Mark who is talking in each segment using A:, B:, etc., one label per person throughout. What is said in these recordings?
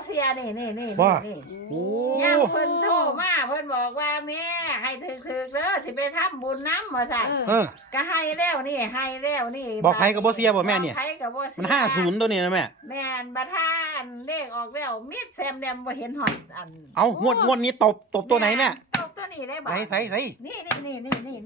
A: เสียนี่
B: ว่าโอ้
A: ย่างเพิ่นโทรมาเพิ่นบอกว่าแม่ให้ถึกๆเด้อสิไปทำบุญน้ำว่าซั่น
B: เออ
A: ก็ให้แล้วนี่ให้แล้วนี่
B: บอกใครก็บ่เสียบ่แม่เนี่ย
A: บอกใครก็บ่เสีย
B: มัน50ตัวนี้นะแม่
A: แม่นบัดท่านเลขออกแล้วมิดแซมแดมบ่เห็นหอดอัน
B: เอางวดนี้ตบตัวไหนแม่
A: ตบตัวนี้ได้บ่
B: ใส่
A: นี่ตัวนี้มานี่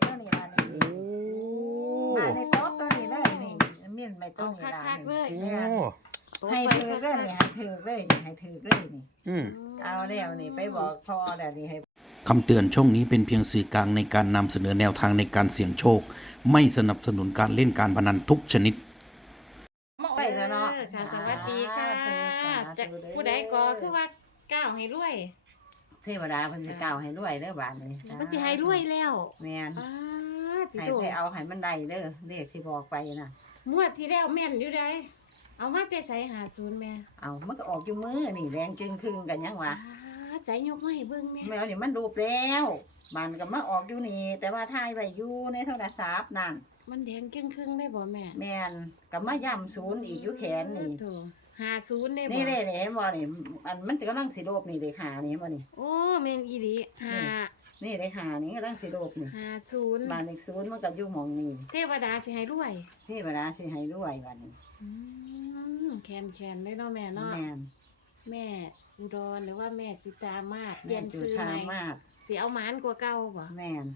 A: มาในตบตัวนี้เลยนี่มีนไม่ตัวนี้
C: คั
A: ล่ะ
C: กๆเลย
B: โอ้
A: ให้ถือเลยนี่ให้ถือเลยนี่ให้ถือเลยนี่
B: อืม
A: เอาแล้วนี่ไปบอกพ่อแล้วนี่ให้
B: คำเตือนช่องนี้เป็นเพียงสื่อกลางในการนำเสนอแนวทางในการเสี่ยงโชค ไม่สนับสนุนการเล่นการพนันทุกชนิด
A: มองไว้ซะเนาะ
C: ค่ะสวัสดีค่ะจากผู้ใดก็คือว่าก้าวให้รวย
A: เทวดาเพิ่นสิกล่าวให้รวยเด้อบาดนี้
C: มันสิให้รวยแล้ว
A: แม่น
C: ป้าติ
A: ให้
C: โต
A: ไปเอาให้มันได้เด้อเลขที่บอกไปน่ะ
C: งวดที่แล้วแม่นอยู่ใดเอามาแต่ใส่50แม่
A: เอามันก็ออกอยู่มือนี่แรงจึงครึ่งกันยังวะ
C: ใจยกมาให้เบิ่งแม่
A: แมวนี่มันรูปแล้วมันก็มาออกอยู่นี่ แต่ว่าถ่ายไว้อยู่ในโทรศัพท์นั่น
C: มันแดงครึ่งๆได้บ่แม่
A: แม่นก็มาย่ำศูนย์อีกอยู่แขนนี่
C: โถ50ได้บ่
A: นี่เลยเห็นบ่นี่มันจะกำลังสิโลบนี่เลยขานี่เห็นบ่นี่
C: โอ้แม่นอีหลี5
A: นี่เลยขานี่กำลังสิโลบนี่
C: 50
A: บ้านเลขศูนย์มันก็อยู่หมองนี่
C: เทวดาสิให้รวย
A: เทวดาสิให้ด้วยบัดนี้
C: แคนได้เนาะแม่เนาะ
A: แม่น
C: แม่อุดรหรือว่าแม่จิตามาศเป
A: แม่
C: ลี่ยน
A: นจุ
C: ชื่อ
A: ทา
C: ใหม่
A: มาก
C: สิเอาหมานกว่าเก่าบ่
A: แม่น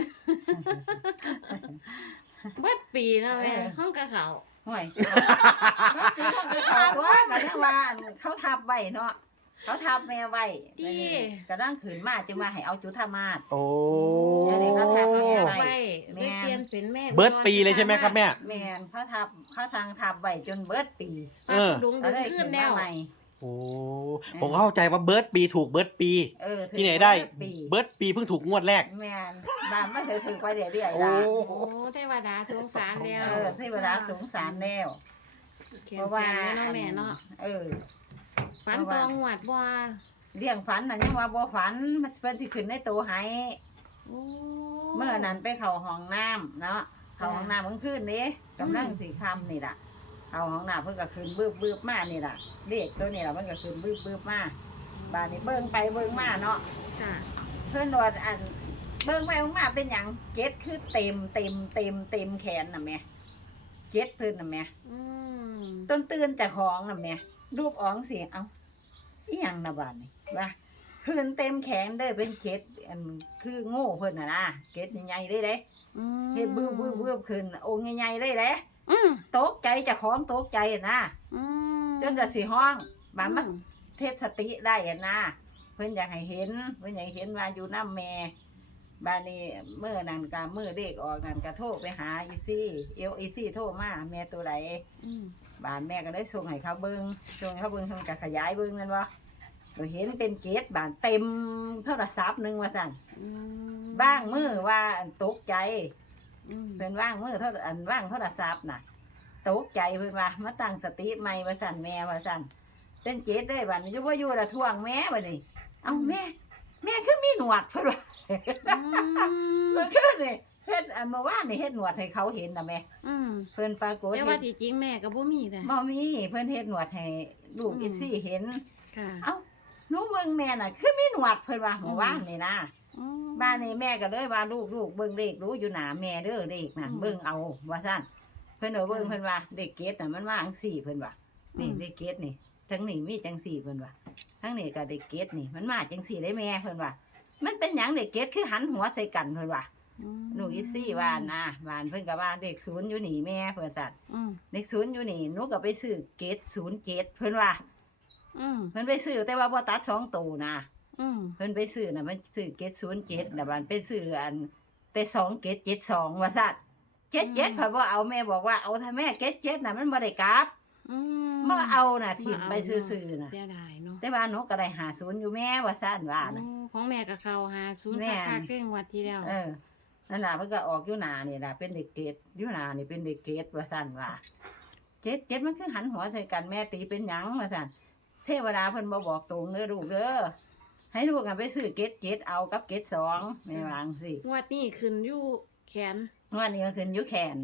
C: เบิดปีแล้วแม่
A: เออ
C: ห้องกะเขา
A: ห่วยเขาตัวกันยังว่าเขาทับไว้เนาะเขาทับแม่ไว้ก็ดังขืนมาจึงว่าให้เอาจุธามาศ
B: โอ้
A: เดี๋ยวนี้ก็ทักแม่
C: เอา
A: ไว้
C: ไป
A: แม่
C: เลยเปลี่ยนเป็นแม่
B: เบิร์ดปีเลยใช่ไหมครับแม่
A: แม่นเขาทางทับไว้จนเบิดปี
C: ปากดุง
A: ก็
C: ดึง
A: เลย
C: ขึ้
A: ขึ้
C: น
A: น
C: แล้
A: มาว ใหม่
B: โอ้ผมเข้าใจว่าเบิร์ดปีถูกเบิร์ดปี
A: ถึง
B: ที่ไหนได้
A: เบิปี
B: เบิร์ดปีเพิ่งถูกงวดแรก
A: แม่นบ้านมันถือไปเรื่อยๆ
B: โอ้
A: ล่ะ
C: โอ้เทวดาสงสารแล้ว
A: เทวดาสงสารแล้ว
C: เขียนแฟนเลยเนาะแม่เนาะ ฝันตองหวัดว่า
A: เลี้ยงฝันน่ะยังว่าบ่ฝันมันเพิ่นสิขึ้นในตัวให้
C: โอ้
A: เมื่อนั้นไปเข้าห้องน้ำเนาะเข้าห้องน้ำเมื่อคืนนี้กำลังสิค่ำนี่ล่ะเข้าห้องน้ำเพิ่นก็ขึ้นบึบมานี่ล่ะเลขตัวนี้ล่ะมันก็ขึ้นบึบมาบ้านนี้เบิ่งไปเบิ่งมาเนาะ
C: ค่ะ
A: เพิ่นว่าอันเบิ่งไปเบิ่งมาเป็นหยังเกตคือเต็มแขนน่ะแม่เกตเพิ่นน่ะแม่
C: อืม
A: ต้นตื่นจากของน่ะแม่รูปอ๋องสิเอ้าอีหยังน่ะบาดนี้ว่าขึ้นเต็มแขนเด้อเป็นเกตอันคือโง่เพิ่นน่ะนะเกตใหญ่ๆเลยเด้
C: อืม
A: เฮ็ดบึ้บขึ้นองค์ใหญ่ๆเลยเด้
C: อืม
A: ตกใจเจากของตกใจนะ
C: อืม
A: จนจะสิห้องบาดมัน เทศสติได้อะนะเพิ่นอยากให้เห็นเพิ่นอยากให้เห็นว่าอยู่น้ำแม่บ้านนี้เมื่อนั้นกะเมื่อเด็กออกนั้นก็โทรไปหาอีซี่อีซี่โทรมาแม่ตัวใด
C: อืม
A: บ้านแม่ก็ได้ส่งให้เขาเบิ่งส่งให้เขาเบิ่งเพิ่นก็ขยายเบิ่งนั่นวะเราเห็นเป็นเกตบ้านเต็มโทรศัพท์หนึงว่าซั่น
C: อืม
A: บ้างมือว่าอันตกใจ
C: อืม
A: เพิ่นว่างมือเท่าอันว่างโทรศัพท์น่ะตกใจเพิ่นว่ามาตั้งสติใหม่ว่าซั่นแม่ว่าซั่นเป็นเกตได้บัดนี้อยู่บ่อยู่ละท่วงแม่บัดนี้เอ้าแม่คือมีหนวดเพิ่นว่า
C: อืม
A: เมื่อคืนนี่เฮ็ดอันเมื่อวานนี่เฮ็ดหนวดให้เขาเห็นน่ะแม่
C: อืม
A: เพิ่นปรากฏ
C: แต่ว่าที่จริงแม่ก็บ่มีแต่
A: บ่มีเพิ่นเฮ็ดหนวดให้ลูกอีซี่เห็น
C: ค่ะ
A: เอ้าหนูเบิ่งแม่น่ะคือมีหนวดเพิ่นว่าเมื่อวานนี่นะ
C: อืม
A: บ้านนี้แม่ก็เลยว่าลูกเบิ่งเลขรู้อยู่หน้าแม่เด้อเลขน่ะ
C: อืม
A: เบิ่งเอาว่าซั่นเพิ่นเอาเบิ่งเพิ่นว่าเลขเกตน่ะมันมาจังซี่เพิ่นว่านี่เลขเกตนี่ทั้งนี้มีจังซี่เพิ่นว่าทั้งนี้ก็เลขเกตนี่มันมาจังซี่ได้แม่เพิ่นว่ามันเป็นหยังเลขเกตคือหันหัวใส่กันเพิ่นว่า
C: อืม
A: หนูอีซี่ว่านะบ้านเพิ่นก็ว่าเลข0อยู่นี่แม่เพิ่นตัด
C: อืม
A: เลข0อยู่นี่หนูก็ไปซื้อเกต07เพิ่นว่า
C: อืม
A: เพิ่นไปซื้อแต่ว่าบ่ตัด2ตัวนะ
C: อืม
A: เพิ่นไปซื้อน่ะมันซื้อเกต07น่ะบ้านไปซื้ออันแต่2เกต72ว่าซั่นเจ็ดเพิ่นบ่เอาแม่บอกว่าเอาถ้าแม่เกต7น่ะมันบ่ได้กลับ
C: อืม
A: บ่เอาน่ะถิ่มไปซื่อๆน่ะ
C: เสียดายเนาะ
A: แต่ว่าหนูก็ได้50อยู่แม่ว่าซั่นว่าน่ะ
C: โอ้ของแม่กับเขา50
A: แม่
C: คักๆเร่งวัดที่แล้ว
A: นั่นล่ะเพิ่นก็ออกอยู่หน้านี่ล่ะเป็นเด็กเกตอยู่หน้านี่เป็นเด็กเกตว่าซั่นว่าเจ็ดมันคือหันหัวใส่กันแม่ตีเป็นหยังว่าซั่นเทวดาเพิ่นบ่บอกตรงเด้อลูกเด้อให้ลูกกันไปซื้อเกต7เอากับเกต2แม่วาจังสิ
C: งวดนี้ขึ้นอยู่แขน
A: วันนี้ก็ขึ้นอยู่แขน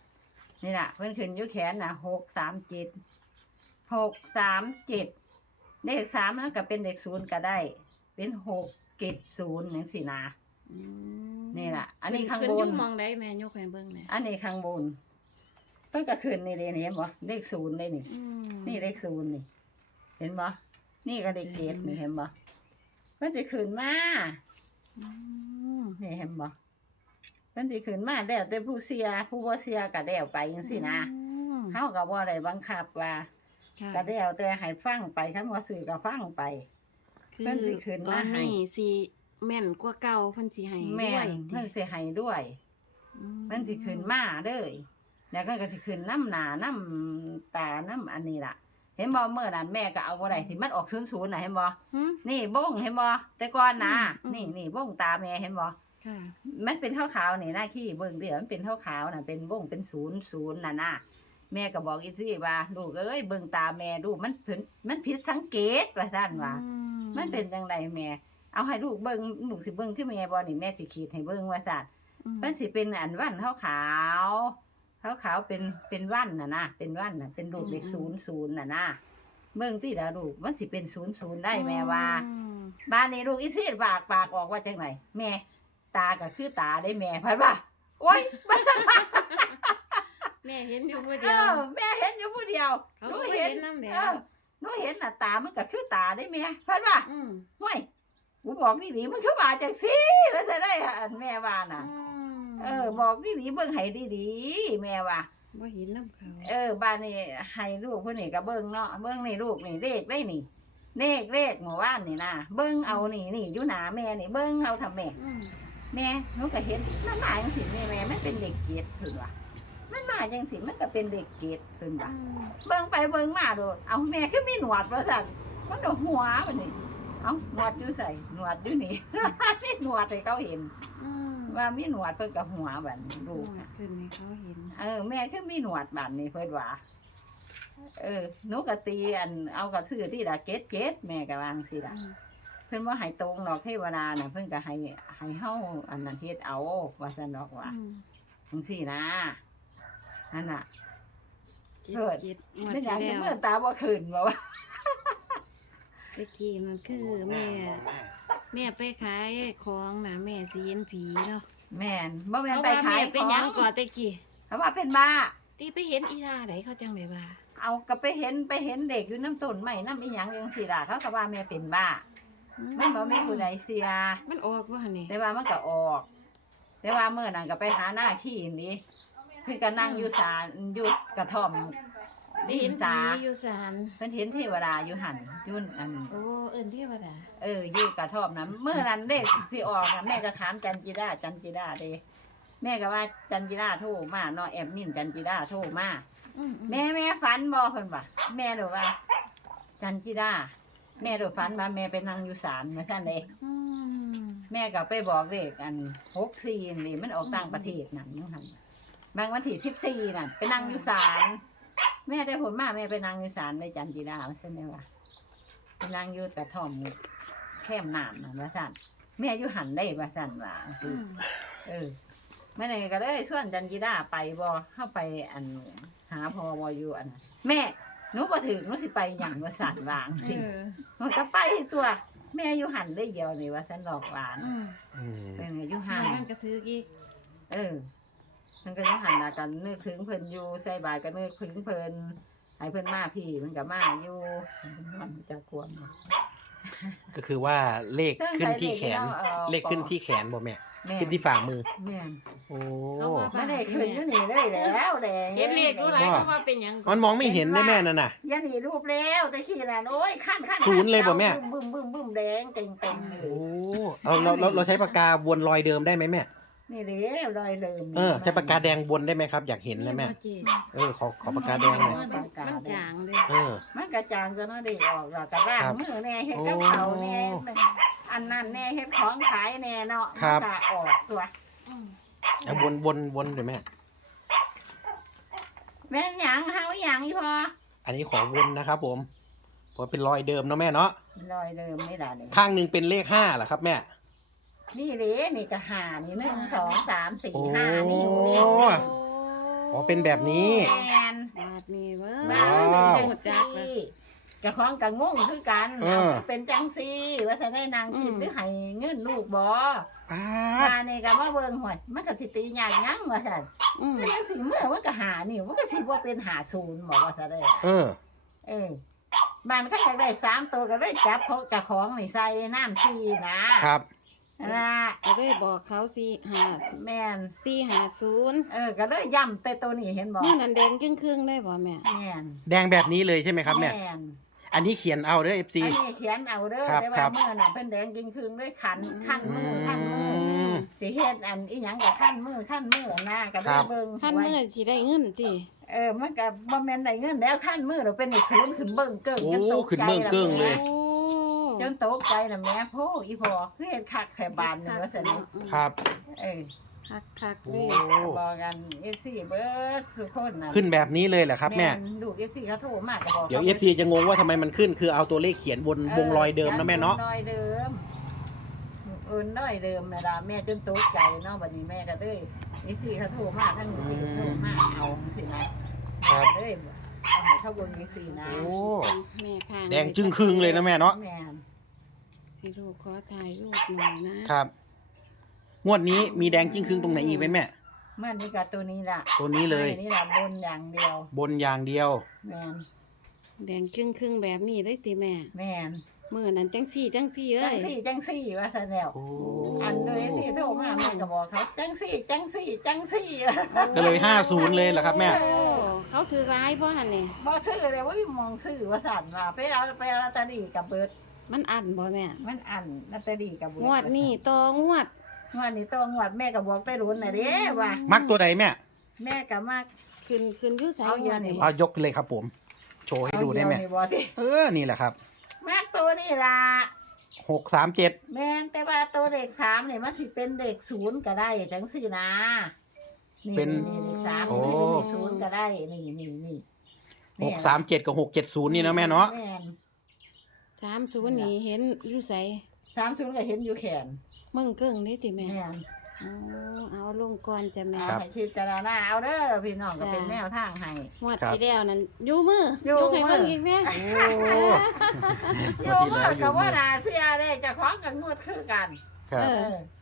A: นี่ล่ะเพิ่นขึ้นอยู่แขนน่ะ637 เลข3มันก็เป็นเลข0ก็ได้เป็น670จังซี่นะ
C: อืม
A: นี่ล่ะอันนี้ข้างบน
C: ขึ้อยู่มองได้แม่ยกให้เบิ่งแหน่
A: อันนี้ข้างบนเพิ่นก็ขึ้นนี่เด้นี่เห็นบ่เลข0ได้นี่
C: อืม
A: นี่เลข0นี่ เห็นบ่นี่ก็เลขเกตนี่เห็นบ่มันสิขึ้นมา
C: อืม
A: นี่เห็นบ่มันสิขึ้นมาแล้วแต่ผู้เสียผู้บ่เสียก็แล้วไปจังซี่นะ
C: อืม
A: เฮาก็บ่ได้บังคับว่า
C: ค่ะ
A: ก็แล้วแต่ให้ฟังไปคันบ่ซื้อก็ฟังไป
C: คือ
A: เพิ่นสิขึ้น
C: ต
A: มา
C: อน
A: ให้
C: นี้สิแม่นกว่าเก่าเพิ่นสิให้
A: แม่
C: ด้วย
A: นเพิ่นสิให้ด้วย
C: อื
A: มันสิขึ้นมาเด้อแล้วก็สิขึ้นน้ำหน้าน้ำตาน้ำอันนี้ล่ะ เห็นบ่เมื่อนั้นแม่ก็เอาบ่ได้ที่มันออก00น่ะเห็นบ่
C: หึ
A: นี่บ้งเห็นบ่แต่ก่อนนะ
C: อืม
A: นี่บ้งตาแม่เห็นบ่
C: ค่ะ
A: มันเป็นขาวๆนี่หน้าขี้เบิ่งเดี๋ยวมันเป็นขาวๆน่ะเป็นบ้งเป็น00น่ะนะแม่ก็บอกอีซี่ว่าลูกเอ้ยเบิ่งตาแม่ดูมันผิดสังเกตว่าซั่นว่า มันเป็นจังไดแม่เอาให้ลูกเบิ่งลูกสิเบิ่งคือแม่บ่นี่แม่สิขีดให้เบิ่งว่าซั่น
C: อืม
A: มันสิเป็นอันวันขาวๆเป็นวันน่ะนะเป็นวันน่ะเป็นรูปเลข00น่ะนะเบิ่งติล่ะลูกมันสิเป็น00ได้แม่ว่า
C: อืม
A: บ้านนี้ลูกอีซี่ปากออกว่าจังไหนแม่ตาก็คือตาได้แม่พัดว่าโอ๊ยบ่ใช่
C: แม่เห็นอยู่ผู้
A: เอ
C: เดียว
A: อแม่เห็นอยู่ผู้เดียว
C: เขา
A: หนู
C: บ่
A: เห็
C: เห็
A: น
C: นนำแหล้
A: เออหนูเห็นน่ะตามันก็คือตาได้แม่พัดว่า
C: อืม
A: ห้วยกูบอกดีๆมันคือว่าจังซี่แล้วจะได้อันแม่ว่าน่ะ บอกดีๆเบิ่งให้ดีๆแม่ว่า
C: บ่เห็นนำเขา
A: บ้านนี้ให้ลูกผู้นี้ก็เบิ่งเนาะเบิ่งนี่ลูกนี่เลขได้นี่เลขเมื่อวานนี่นะเบิ่งเอานี่อยู่หน้าแม่นี่เบิ่งเอาทำแม่
C: อืม
A: แม่หนูก็เห็นมันมาจังสิแม่มันเป็นเด็กเกดเพิ่นว่ามันมาจังสิมันก็เป็นเด็กเกดเพิ่นว่า
C: อืม
A: เบิ่งไปเบิ่งมาโดดเอาแม่คือมีหนวดว่าซั่นมันโดดหัวบัดนี้เอาหนวดอยู่ใส่หนวดอยู่นี่ มีหนวดให้เขาเห็น
C: อืม
A: ว่ามีหนวดเพิ่นกับหัวบัดนี้ลูกน่ะ
C: ขึ้นให้เขาเห็น
A: แม่คือมีหนวดบัดนี้เพิ่นว่าหนูก็ตีอันเอาก็ซื้อที่ละเกดแม่ก็วาจังซี่ล่ะ
C: อืม
A: เพิ่นบ่ให้ตรงดอกเทวดาน่ะเพิ่นก็ให้เฮาอันนั้นเฮ็ดเอาว่าซั่นดอกว่า
C: อืม
A: จังซี่นะนั่นน่ะ
C: เจ็ด
A: เกิด
C: เจ็ดงวด
A: เป็นหยั
C: ที่
A: ง
C: แล้ว
A: เมื่อตาบ่ขึ้นบ่ว่า
C: ตะกี้มันคือแม่ไปขายของน่ะแม่สิเห็นผีเนาะ
A: แม่นบ่แม่น
C: เขา
A: ไป
C: ว่า
A: ขาย
C: แม่เป็นหยังก่อนตะกี้
A: เพราะว่าเป็นบ้า
C: ตีไปเห็นอีท่าไหนเขาจังไดว่า
A: เอาก็ไปเห็นเด็กอยู่น้ำต้นไม้น้ำอีหยังจังซี่ล่ะเขาก็ว่าแม่เป็นบ้ามันบ่มีผู้ใดเสีย
C: มันออกว่าหั่นนี่
A: แต่ว่ามันก็ออก แต่ว่าเมื่อนั้นก็ไปหาหน้าขี้นี่เพิ่นก็นั่งอยู่ศาลอยู่กระท่อม
C: ได้เห็น
A: สา
C: ผีอยู่ศาล
A: เพิ่นเห็นเทวดาอยู่หั่นจุนอัน
C: โอ้เอิ้นเทวดา
A: อยู่กระท่อมนั้นเมื่อนั้นเด็กสิออกน่ะแม่ก็ถามจันจิราเด้แม่ก็ว่าจันจิราโทรมาเนาะแอมมินจันจิราโทรมา
C: อืม
A: แม่ฝันบ่เพิ่นว่าแม่เด้อว่า จันจิราแม่เด้อฝันว่าแม่ไปนั่งอยู่ศาลว่าซั่นเด้
C: อืม
A: แม่ก็ไปบอกเลขอัน64นี่มันออกต่างประเทศนั่นอยู่หั่นบางวันที่14นั่นไปนั่งอยู่ศาลแม่แต่ผลมาแม่ไปนั่งอยู่ศาลในจันจิราว่าซั่นแม่ว่าไปนั่งอยู่กระท่อมแคมน้ำนั่นว่าซั่นแม่อยู่หันได้ว่าซั่นว่า
C: อืม
A: แม่นี่ก็เลยชวนจันจิราไปบ่เข้าไปอันหาพอบ่อยู่อันนั้นแม่หนูบ่ถึงหนูสิไปหยังว่าซั่นวางสิ มันก็ไปตัว แม่อยู่หันได้เดียวนี่ว่าฉันหลอกหลาน
C: อืม
A: เป็นไงอยู่หั
C: มาน นั่นก็ถืออีก
A: มันก็อยู่หันนะกันนึกถึงเพิ่นอยู่ใส่บาตรก็นึกถึงเพิ่นให้เพิ่นมาพี่มันก็มาอยู่มันจะกวน
B: ก็คือว่าเลขขึ้นที่แขน เลขขึ้นที่แขนบ่แม่
A: แม่
B: ขึ้นที่ฝ่ามือ
A: แม่น
B: โอ้
C: เขาว่า
A: ไม่ได้ขึ้นอยู่นี่เลยแล้วแดง
C: เห็นเลขรู้หลายเขาว่าเป็นหยัง
B: มันมองไม่เห็นได้แม่นั่นน่ะ
A: อย่าหนีรูปแล้วแต่ขี้นั่นโอ้ยขั้น
B: ศูนย์เลยบ่แม่
A: บึ้มแดงเต็งๆเล
B: โอ้
A: ย
B: เราใช้ปากกาวนรอยเดิมได้ไหมแม่
A: นี่เด้รอยเดิม
B: ใช้ปากกาแดงวนได้ไหมครับ อยากเห็นนะแม่ ขอปากกาแดงหน่อย
C: มันจางเลย
A: มันกระจางจะน่าได้ออกหรอกกระร่างมือแน่เฮ็ดกับเขาแน่อันนั้นแน่เฮ็ดของขายแน่เนาะมันก็ออกตัว
C: อืม
B: เอาวนเลยแม่
A: แม่นหยังเฮาหยังอีพอ
B: อันนี้ขอวนนะครับผมเพราะเป็นรอยเดิมเนาะแม่เนาะ
A: รอยเดิมนี่ล่ะนี่
B: ข้างหนึ่งเป็นเลข5เหรอครับแม่
A: นี่เด้นี่ก็หานี่1 2 3 4
B: โอ้
A: 5นี่อยู่นี่
B: อ๋อเป็นแบบนี้
A: แม่น
C: บาดนี่เว้
A: บ้า
C: ว้าน
A: เป็น
C: หม
A: จั
C: ด
A: ง
C: จักเลย
A: ซี่เจ้าของก็งงคือกัน
B: เออ
A: เป็นจังซี่ว่าซั่นได้นางคิดหรือให้เงินลูกบ่
B: ป๊าด
A: มานี่ก็มาเบิ่งหวยมันก็สิตียากหยังว่าซั่น มันจังสิเมื่อมันก็หานี่มันก็สิบ่เป็นหาศูนย์บ่ว่าซั่นได้
B: เออ
A: บ้านเขาอยากได้3ตัวก็เลยจับเขาเจ้าของนี่ใส่น้ำซีนะครับ นั่นล่ะ
C: ก็เลยบอกเขา
A: แม่น
C: 450
A: ก็เลยย้ำแต่ตัวนี้เห็นบ่
C: มื้อนั้นแดงครึ่งๆเลยบ่แม่
A: แม่น
B: แดงแบบนี้เลยใช่ไหมครับแม่
A: แม่น
B: อันนี้เขียนเอาเด้อ FC
A: อันนี้เขียนเอาเด้อ
B: ครับ
A: แต่
B: ครั
A: ว่า
B: บ
A: มื้อน่ะเพิ่นแดงจริงคืนด้วยคันมืออสิเฮ็ดอันอีหยังก็คันมือนะก็ได้เบิ่ง
C: ขั้นมื้อสิได้เงินติ
A: มันก็บ่แม่นได้เงินแล้วคันมือเราเป็นเลขศูนย์ขึ้นเบิ่งเกิ้ง
B: โอ้
A: จนตก
B: ขึ้น
A: ใจ
B: เบิ่งเกิ้งเลย
C: โอ้
A: จนตกใจน่ะแม่โพอีพ่อคือเฮ็ดคักแค่บานนึงว่าซั่นนี่
B: ครับ
C: คักๆเล
B: โอ้
C: ย
A: บอกกัน FC เบิดสุคนน่ะ
B: ขึ้นแบบนี้เลยเหรอครับแม่
A: ลูก FC เขาโทรมาก็บอก
B: เดี๋ยว FC จะงงว่าทำไมมันขึ้น คือเอาตัวเลขเขียนบนวงรอยเดิมนะแม่เนาะ
A: วงรอยเดิมรอยเดิมน่ะล่ะแม่จนตกใจเนาะบัดนี้แม่ก็เลย FC เขาโทรมาทั้งลูกโทรมาเอาสินะครับ แม่ก็เลยเอาให้เขาเบิ่ง FC นะ
B: โอ้
C: แม่ข้าง
B: แดงจึงครึ่งเลยนะแม่เนาะ
A: แม่น
C: ให้ลูกขอถ่ายรูปหน่อยนะครับ
B: งวดนี้มีแดงจึงครึ่งตรงไหนอีกไหมแม่
A: เมื่อนี้ก็ตัวนี้ล่ะ
B: ตัวนี้เลย
A: นี่ล่ะบนอย่างเดียว
B: บนอย่างเดียว
A: แม่น
C: แดงครึ่งๆแบบนี้เลยติแม่
A: แม่น
C: มื้อนั้นจังซี่เล
A: จั
C: ย
A: งสี่ว่าซะแล้ว
B: โอ้
A: อันเลยที่โทรมาแม่ก็บอกเขาจังสี่
B: ก็เลย50เลยเหรอครับแม่
C: โอ้เขาถือร้ายบ่หั่นนี่
A: บอกชื่อเลยว่าพี่มองชื่อว่าสั่นว่าไปเอาลอตเตอรี่กับเบิร์ด
C: มันอันบ่แม่
A: มันอันลอตเตอรี่กับเบิร์ด
C: งวดนี้ต่องวด
A: งวดนี้ตัวงวดแม่ก็บอกแต่รุ่นน่ะเด้ว่า
B: มักตัวใดแม่
A: แม่ก็มาก
C: ขึ้นอยู่ไส
A: เอา
C: ง
A: เย
C: ว
A: อะ
C: ด
A: นี่
C: นี้
B: เอายกเลยครับผม โชว์ให้ดูได้ไหม
A: เอาเยวนี่บ่ที่
B: นี่แหละครับ
A: มากตัวนี่ล่ะ
B: 637
A: แม่นแต่ว่าตัวเลข3นี่มันสิเป็นเลข0ก็ได้จังสี่นะนี่
B: เป็น
A: นี่เลข3
B: โอ้
A: นี่เป็นเลข0ก็ได้นี่แม่
B: 637 กับ 670 นี่นะแม่เนาะ
A: แม่น
C: 30นี่เห็นอยู่ไส
A: 30ก็เห็นอยู่แขน
C: มึงเกิ่งนี่ติแม่
A: แม่น
C: โอ้เอาลงก่อนจ้ะแม่
A: เอาให้พิจารณาเอาเด้อพี่น้องก็เป็นแนวทางให้
C: งวดที่แล้วนั่นอยู่มือ
A: อยู่
C: ยกให้เบิ่ง
A: มืออี
C: อีกแม่
B: โอ้
A: โยมว่ากับว่านาเสียได้เจะคล้าของกับงวดคือกัน
B: ครับ
C: เออ